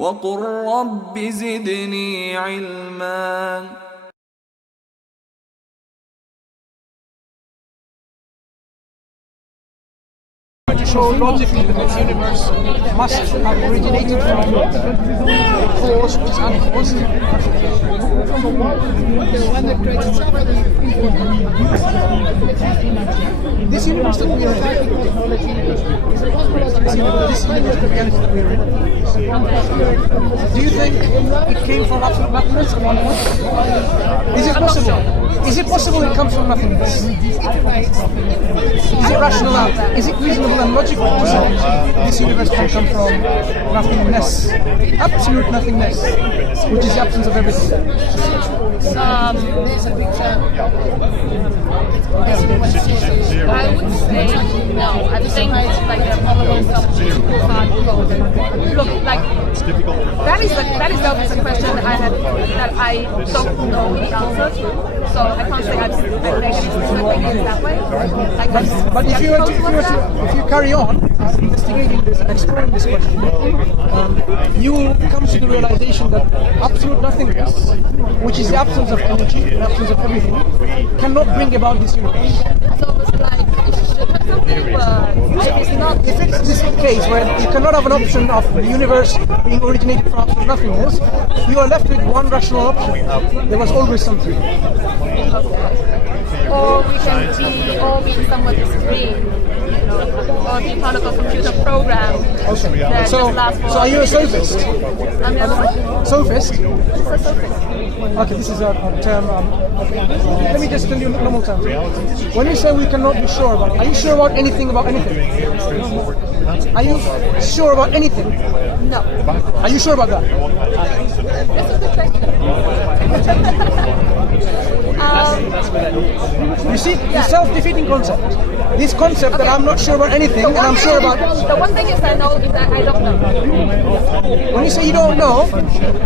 وقل رب زدني علما. To show logically that this universe must have originated from a cause which is uncaused. This universe that we are in, this universe, the reality that we are in, do you think it came from absolute nothingness at one point? Is it possible? Is it possible it comes from nothingness? Is it rational? Is it reasonable and logical to say this universe can come from nothingness, absolute nothingness, which is the absence of everything? I would say no. I think like there are probably some hard look like that is the question that I have that I don't know the answer to. So I can't say I'm thinking it that way. Like, but if you carry on investigating this and exploring this question, you will come to the realization that absolute nothingness, which is the absence of energy, the absence of everything, cannot bring about this universe. So it's like if it's this case where you cannot have an option of the universe being originated from absolute nothingness, you are left with one rational option. There was always something. Or we can be somebody's dream, or be part of a computer program. Okay. So are you a sophist? I'm a sophist? It's a sophist. Okay, this is a term. Let me just tell you in normal terms. When you say we cannot be sure about, are you sure about anything about anything? Are you sure about anything? No. Are you sure about that? That's a good question. You see, the self-defeating concept. This concept that I'm not sure about anything and I'm sure about. The one thing is I know is that I don't know. When you say you don't know,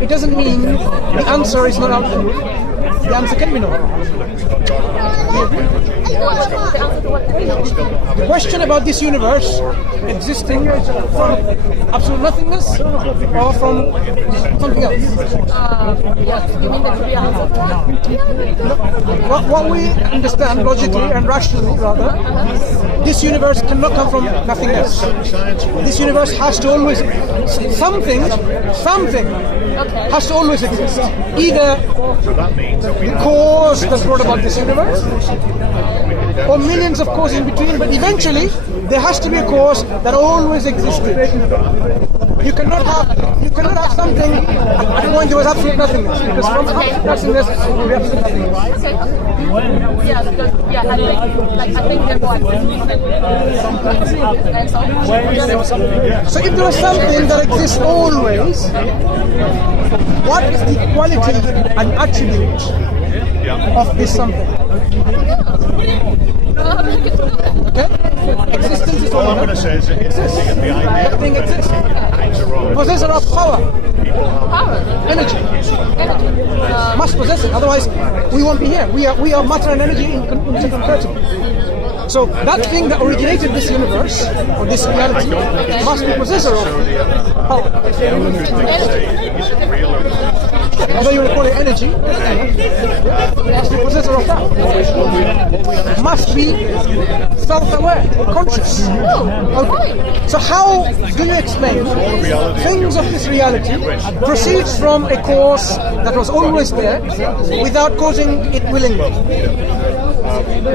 it doesn't mean the answer is not out there. The answer can be no. The question about this universe existing from absolute nothingness or from something else? You mean the real answer to that? What we understand logically and rationally, rather, this universe cannot come from nothingness. This universe has to always something has to always exist. Either the cause that brought about this universe, or millions of causes in between, but eventually there has to be a cause that always existed. You cannot have something at the point there was absolute nothingness, because from absolute nothingness we have absolute nothingness. I think there was. So if there was something that exists always, what is the quality and attribute of this something? Okay? Existence is all I'm say is it exists. That thing exists. Possessor of power. Energy. Must possess it, otherwise we won't be here. We are matter and energy incompatible. So that thing that originated this universe, or this reality, must be possessor of power. Although you will call it energy, must be possessor of that. Must be self-aware, conscious. Okay. So how do you explain things of this reality proceeds from a cause that was always there without causing it willingly?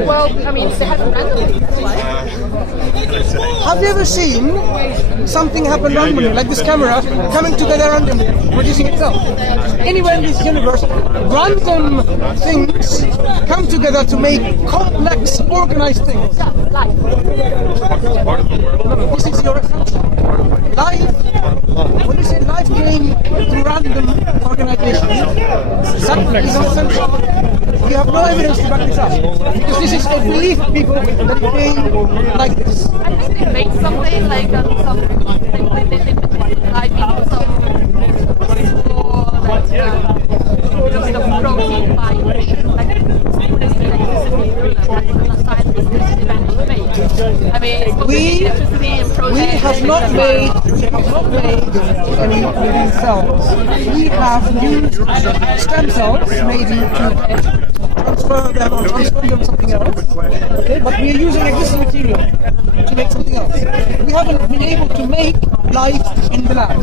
Well, I mean, they happen randomly, right? Have you ever seen something happen randomly, like this camera coming together randomly, producing itself? Anywhere in this universe, random things come together to make complex, organized things. Yeah, life. No, this is your assumption. Life, when you say life came through random organization, that is an assumption. You have no evidence to back this up. Because this is a belief, people, that it came like this. I think they made something like they like into some the protein by like scientists eventually made. I mean, it's supposed to be electricity and protein. We have not made any living cells. We have used stem cells maybe to transfer them or transform them to something else. Okay, but we are using existing material to make something else. We haven't been able to make life in the lab.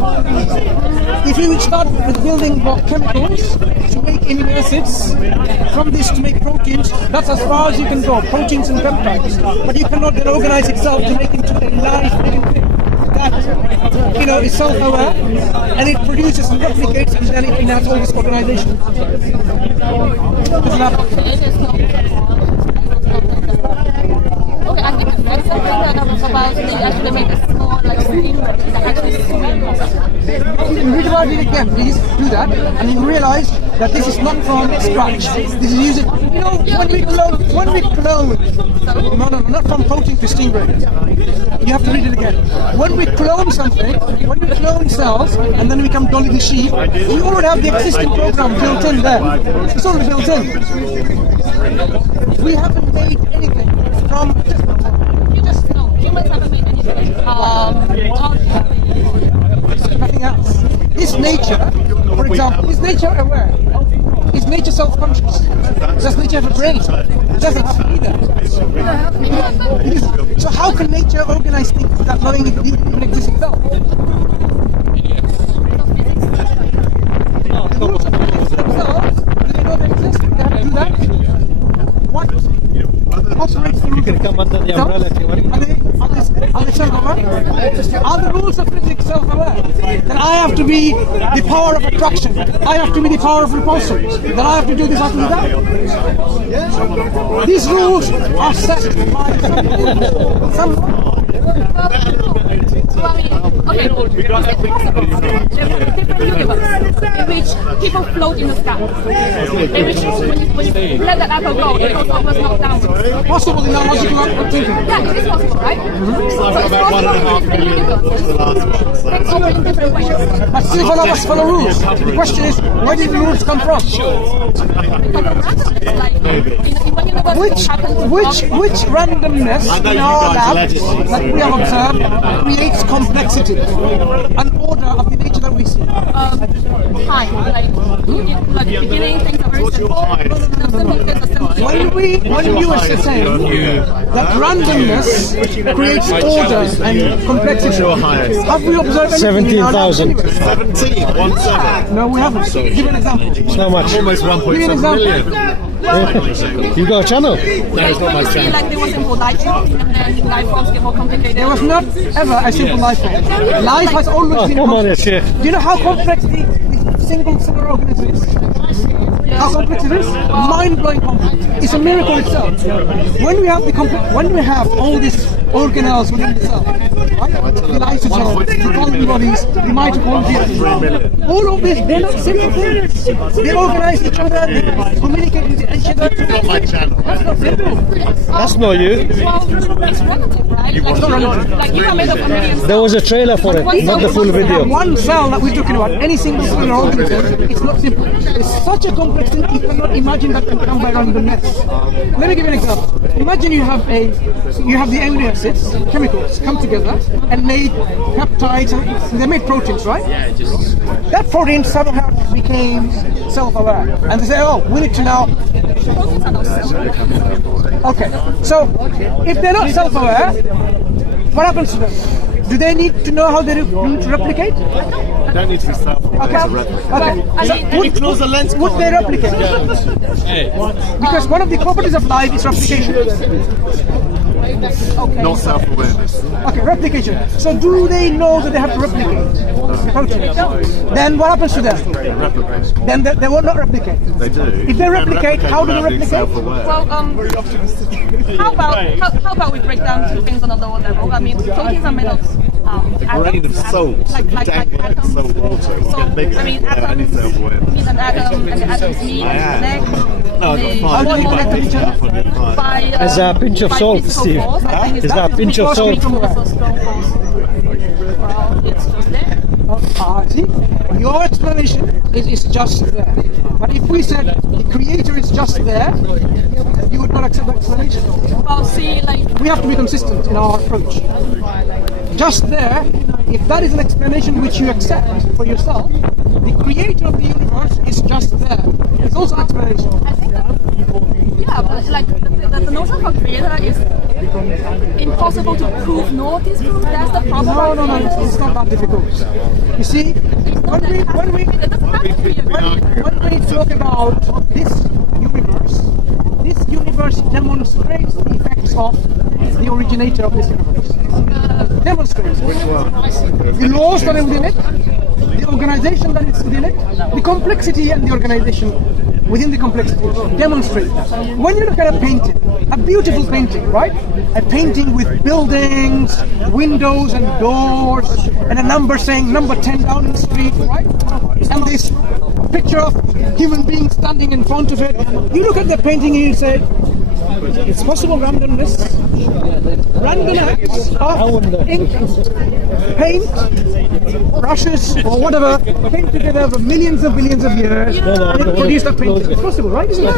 If you start with building block chemicals to make amino acids, from this to make proteins, that's as far as you can go, proteins and peptides. But you cannot then organize itself to make into a life living thing that, you know, is self-aware and it produces and replicates and then it has all this organization. Okay, I think the next thing that was about they actually make a small like steam that actually Read about it again, please do that, and you realize that this is not from scratch. This is using, you know, when we clone, no, not from protein to steam break. You have to read it again. When we clone something, when we clone cells, and then we come Dolly the sheep, we already have the existing program built in there. It's already built in. We haven't made anything from. you just know humans haven't made anything. Nothing else. Is nature, for example, is nature aware? Is nature self-conscious? Does nature have a brain? It doesn't have either. So how can nature organize things without knowing it even exists itself? The rules of physics themselves, do they know they exist? They have to do that? What operates the rules? Come under the umbrella if you want. Are they self-aware? Are the rules of physics self-aware? Then I have to be the power of attraction. I have to be the power of repulsion. Then I have to do this, I have to do that. These rules are set by someone. Okay, is it possible different universe in which people float in the sky? In which when you let that apple go, it goes upwards, not downwards. Possible in our logical thinking. Yeah, it is possible, right? So it's possible in different universes. Things operate in different ways. But still follow us follow rules. The question is, where did the rules come from? Which randomness in our lab that we have observed creates complexity, an order of the nature that we see? Time, like beginning things are very simple things are simple. When you ascertain that randomness creates order and complexity, have we observed anything in our lab? 17,000. 17. No, we haven't. Give an example. How much? Almost Give an 1.7 example. million. You got a channel? No, it's not my channel. Like there was simple life forms and then life forms get more complicated. There was not ever a simple life form. Life has always Oh, been come on, complex. Sheikh. Do you know how complex the single cellular organism is? How complex it is? Mind-blowing complex. It's a miracle itself. When we have all these organelles within the cell, right? The lysosomes, the Golgi bodies, the mitochondria, all of this, they're not simple things. They organize each other, they communicate with each other. That's not simple. That's not you. Well, it's relative, right? Like you are made of a million cells. There was a trailer for it, not the full video. One cell that we're talking about, any single cellular organism, it's not simple. It's such a complex thing, you cannot imagine that can come by randomness. Let me give you an example. Imagine you have the amino acids, chemicals, come together and made peptides, and they made proteins, right? Yeah, just... That protein somehow became self-aware. And they say, oh, we need to now... Okay, so if they're not self-aware, what happens to them? Do they need to know how they need to replicate? They don't need to be self-aware to replicate. Okay. So would they replicate? Because one of the properties of life is replication. Not self-awareness. Okay, replication. So do they know that they have to replicate the protein? Then what happens to them? Then they will not replicate. They do. If they replicate, how do they replicate? Well, how about we break down two things on a lower level? I mean, proteins are made of A grain of salt, like atoms. salt water. So, I mean, atoms mean an atom, and the atoms mean connect. No, I got 5 connect to each other? Is that a pinch of salt, Steve? Is that a pinch of salt? It's just there. See, your explanation is just there. But if we said the creator is just there, you would not accept that explanation. Well, see, like we have to be consistent in our approach. Just there, if that is an explanation which you accept for yourself, the creator of the universe is just there. It's also an explanation. I think but like the notion of creator is impossible to prove nor disprove. That's the problem. No, it's not that difficult. You see, when we talk about this universe demonstrates the effects of the originator of this universe. Demonstrates. Which one? The laws that are within it, the organization that is within it, the complexity and the organization within the complexity demonstrate that. When you look at a painting, a beautiful painting, right? A painting with buildings, windows and doors, and a number saying number 10 down the street, right? And this picture of human beings standing in front of it. You look at the painting and you say, it's possible randomness. Random acts of ink, paint, brushes, or whatever, came together over millions and billions of years and it produced a painting. It's possible, right? Isn't it?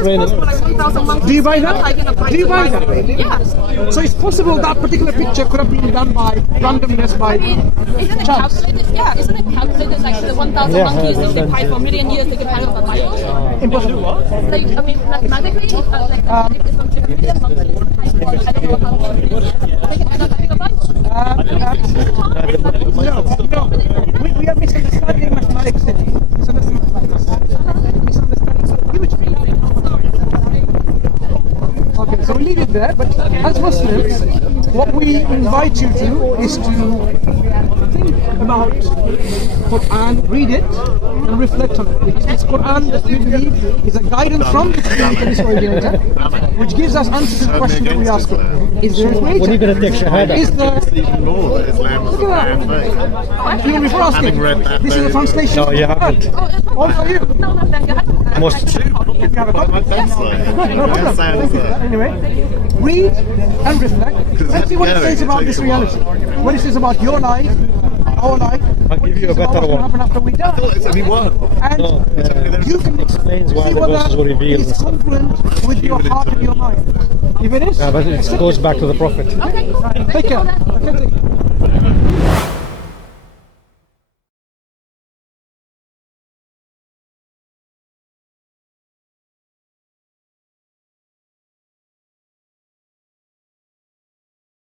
Do you buy that? Do you buy that? Yeah. So it's possible that particular picture could have been done by randomness, by Isn't it chance. calculated? Yeah, isn't it calculated like the 1,000 monkeys that they paid for a million years they can hang on the Bible? Impossible. Like, I mean, mathematically, if some million monkeys paid for, I don't know how many years, they can hang on the Bible. No. We are misunderstanding mathematics. Misunderstanding huge. Okay, so we leave it there, but as Muslims, what we invite you to is to think about Quran, read it, and reflect on it. Because this Quran that we believe is a guidance from this originator, which gives us answers to the question that we ask. Is there a creator? When are you going to take Shahada? Is there... Even more that Islam is Look at that. You before asking. Having read that This is a translation. No, you haven't. All for you. No, thank you. Most If you have a copy. I think so. Good, no problem. Thank you. Anyway, read and reflect. Let's see what it says about this reality. What it says about your life, our life. I'll give you a better What's going to happen one. after we die. It's only one. And No, you can explains why see the whether verses were revealed and it's stuff. congruent with your heart and your mind. If it is, Yeah, but it goes back to the Prophet. Okay, cool. Thank take you care. for that. Okay, take care.